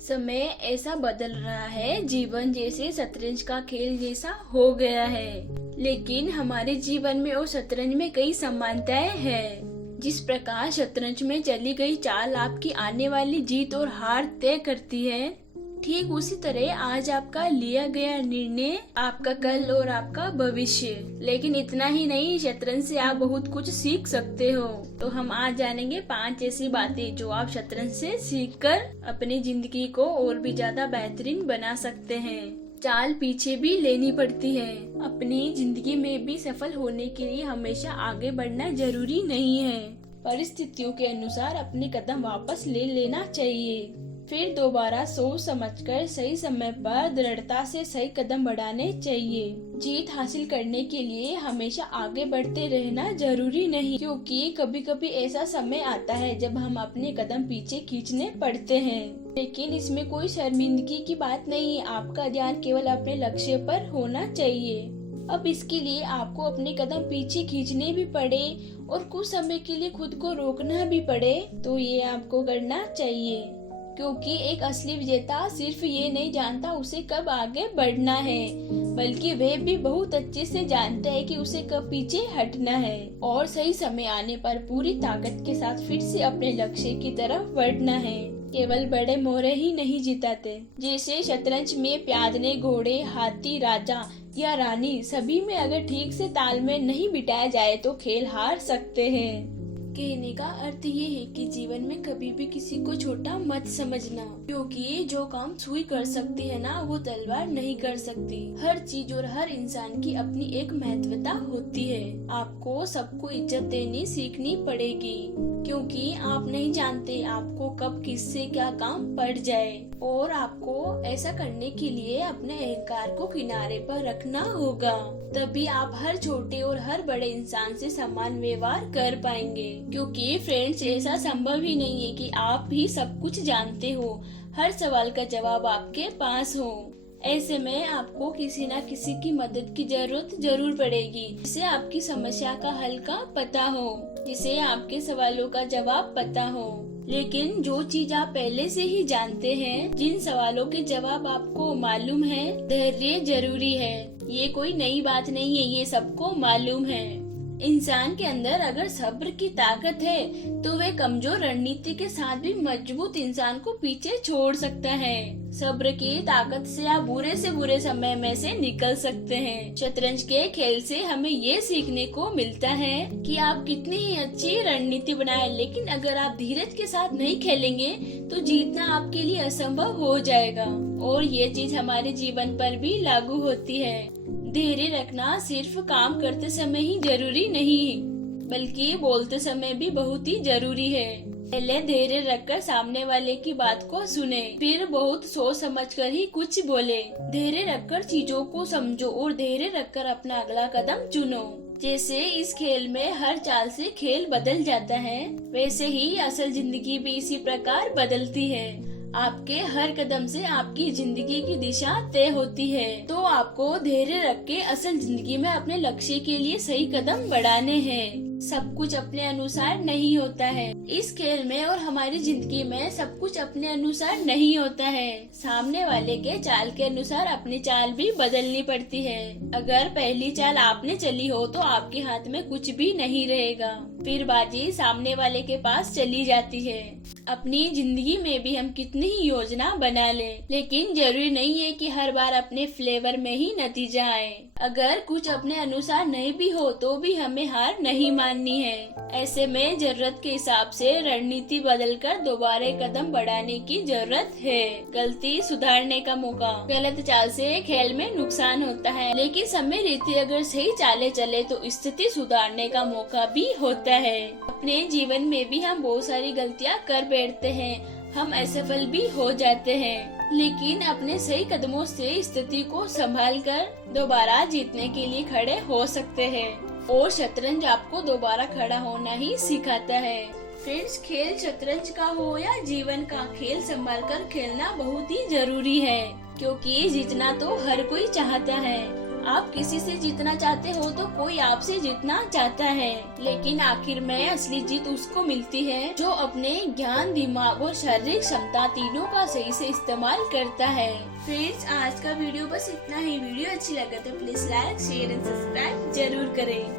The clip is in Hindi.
समय ऐसा बदल रहा है, जीवन जैसे शतरंज का खेल जैसा हो गया है। लेकिन हमारे जीवन में और शतरंज में कई समानताएं हैं। जिस प्रकार शतरंज में चली गई चाल आपकी आने वाली जीत और हार तय करती है, ठीक उसी तरह आज आपका लिया गया निर्णय आपका कल और आपका भविष्य। लेकिन इतना ही नहीं, शतरंज से आप बहुत कुछ सीख सकते हो। तो हम आज जानेंगे 5 ऐसी बातें जो आप शतरंज से सीखकर अपनी जिंदगी को और भी ज्यादा बेहतरीन बना सकते हैं। चाल पीछे भी लेनी पड़ती है। अपनी जिंदगी में भी सफल होने के लिए हमेशा आगे बढ़ना जरूरी नहीं है। परिस्थितियों के अनुसार अपने कदम वापस ले लेना चाहिए। फिर दोबारा सोच समझकर सही समय पर दृढ़ता से सही कदम बढ़ाने चाहिए। जीत हासिल करने के लिए हमेशा आगे बढ़ते रहना जरूरी नहीं, क्योंकि कभी कभी ऐसा समय आता है जब हम अपने कदम पीछे खींचने पड़ते हैं। लेकिन इसमें कोई शर्मिंदगी की बात नहीं है। आपका ध्यान केवल अपने लक्ष्य पर होना चाहिए। अब इसके लिए आपको अपने कदम पीछे खींचने भी पड़े और कुछ समय के लिए खुद को रोकना भी पड़े, तो ये आपको करना चाहिए। क्योंकि एक असली विजेता सिर्फ ये नहीं जानता उसे कब आगे बढ़ना है, बल्कि वह भी बहुत अच्छे से जानता है कि उसे कब पीछे हटना है और सही समय आने पर पूरी ताकत के साथ फिर से अपने लक्ष्य की तरफ बढ़ना है। केवल बड़े मोहरे ही नहीं जिताते। जैसे शतरंज में प्यादने घोड़े, हाथी, राजा या रानी, सभी में अगर ठीक से तालमेल नहीं बिठाया जाए तो खेल हार सकते हैं। कहने का अर्थ ये है कि जीवन में कभी भी किसी को छोटा मत समझना, क्योंकि जो काम सुई कर सकती है ना, वो तलवार नहीं कर सकती। हर चीज और हर इंसान की अपनी एक महत्वता होती है। आपको सबको इज्जत देनी सीखनी पड़ेगी, क्योंकि आप नहीं जानते आपको कब किससे क्या काम पड़ जाए। और आपको ऐसा करने के लिए अपने अहंकार को किनारे पर रखना होगा। तभी आप हर छोटे और हर बड़े इंसान से समान व्यवहार कर पाएंगे। क्योंकि फ्रेंड्स, ऐसा संभव ही नहीं है कि आप भी सब कुछ जानते हो, हर सवाल का जवाब आपके पास हो। ऐसे में आपको किसी न किसी की मदद की जरूरत जरूर पड़ेगी, जिसे आपकी समस्या का हल का पता हो, जिसे आपके सवालों का जवाब पता हो। लेकिन जो चीज आप पहले से ही जानते हैं, जिन सवालों के जवाब आपको मालूम है, धैर्य जरूरी है। ये कोई नई बात नहीं है, ये सबको मालूम है। इंसान के अंदर अगर सब्र की ताकत है तो वह कमजोर रणनीति के साथ भी मजबूत इंसान को पीछे छोड़ सकता है। सब्र की ताकत से आप बुरे से बुरे समय में से निकल सकते हैं। शतरंज के खेल से हमें ये सीखने को मिलता है कि आप कितनी ही अच्छी रणनीति बनाए, लेकिन अगर आप धीरज के साथ नहीं खेलेंगे तो जीतना आपके लिए असंभव हो जाएगा। और ये चीज हमारे जीवन पर भी लागू होती है। धैर्य रखना सिर्फ काम करते समय ही जरूरी नहीं, बल्कि बोलते समय भी बहुत ही जरूरी है। पहले धैर्य रखकर सामने वाले की बात को सुने, फिर बहुत सोच समझकर ही कुछ बोले। धैर्य रखकर चीजों को समझो और धैर्य रखकर अपना अगला कदम चुनो। जैसे इस खेल में हर चाल से खेल बदल जाता है, वैसे ही असल जिंदगी भी इसी प्रकार बदलती है। आपके हर कदम से आपकी जिंदगी की दिशा तय होती है। तो आपको धैर्य रख के असल जिंदगी में अपने लक्ष्य के लिए सही कदम बढ़ाने हैं। सब कुछ अपने अनुसार नहीं होता है। इस खेल में और हमारी जिंदगी में सब कुछ अपने अनुसार नहीं होता है। सामने वाले के चाल के अनुसार अपनी चाल भी बदलनी पड़ती है। अगर पहली चाल आपने चली हो तो आपके हाथ में कुछ भी नहीं रहेगा, फिर बाजी सामने वाले के पास चली जाती है। अपनी जिंदगी में भी हम कितनी ही योजना बना लें, लेकिन जरूरी नहीं है कि हर बार अपने फ्लेवर में ही नतीजा आए। अगर कुछ अपने अनुसार नहीं भी हो तो भी हमें हार नहीं माननी है। ऐसे में जरूरत के हिसाब से रणनीति बदलकर दोबारा कदम बढ़ाने की जरूरत है। गलती सुधारने का मौका। गलत चाल से खेल में नुकसान होता है, लेकिन समय रहते अगर सही चाले चले तो स्थिति सुधारने का मौका भी होता है। अपने जीवन में भी हम बहुत सारी गलतियाँ कर बैठते हैं, हम असफल भी हो जाते हैं, लेकिन अपने सही कदमों से स्थिति को संभालकर दोबारा जीतने के लिए खड़े हो सकते हैं। और शतरंज आपको दोबारा खड़ा होना ही सिखाता है। फ्रेंड्स, खेल शतरंज का हो या जीवन का, खेल संभालकर खेलना बहुत ही जरूरी है, क्योंकि जीतना तो हर कोई चाहता है, आप किसी से जीतना चाहते हो तो कोई आपसे जीतना चाहता है, लेकिन आखिर में असली जीत उसको मिलती है जो अपने ज्ञान, दिमाग और शारीरिक क्षमता तीनों का सही से इस्तेमाल करता है। फ्रेंड्स, आज का वीडियो बस इतना ही। वीडियो अच्छी लगे तो please like, share and subscribe जरूर करें।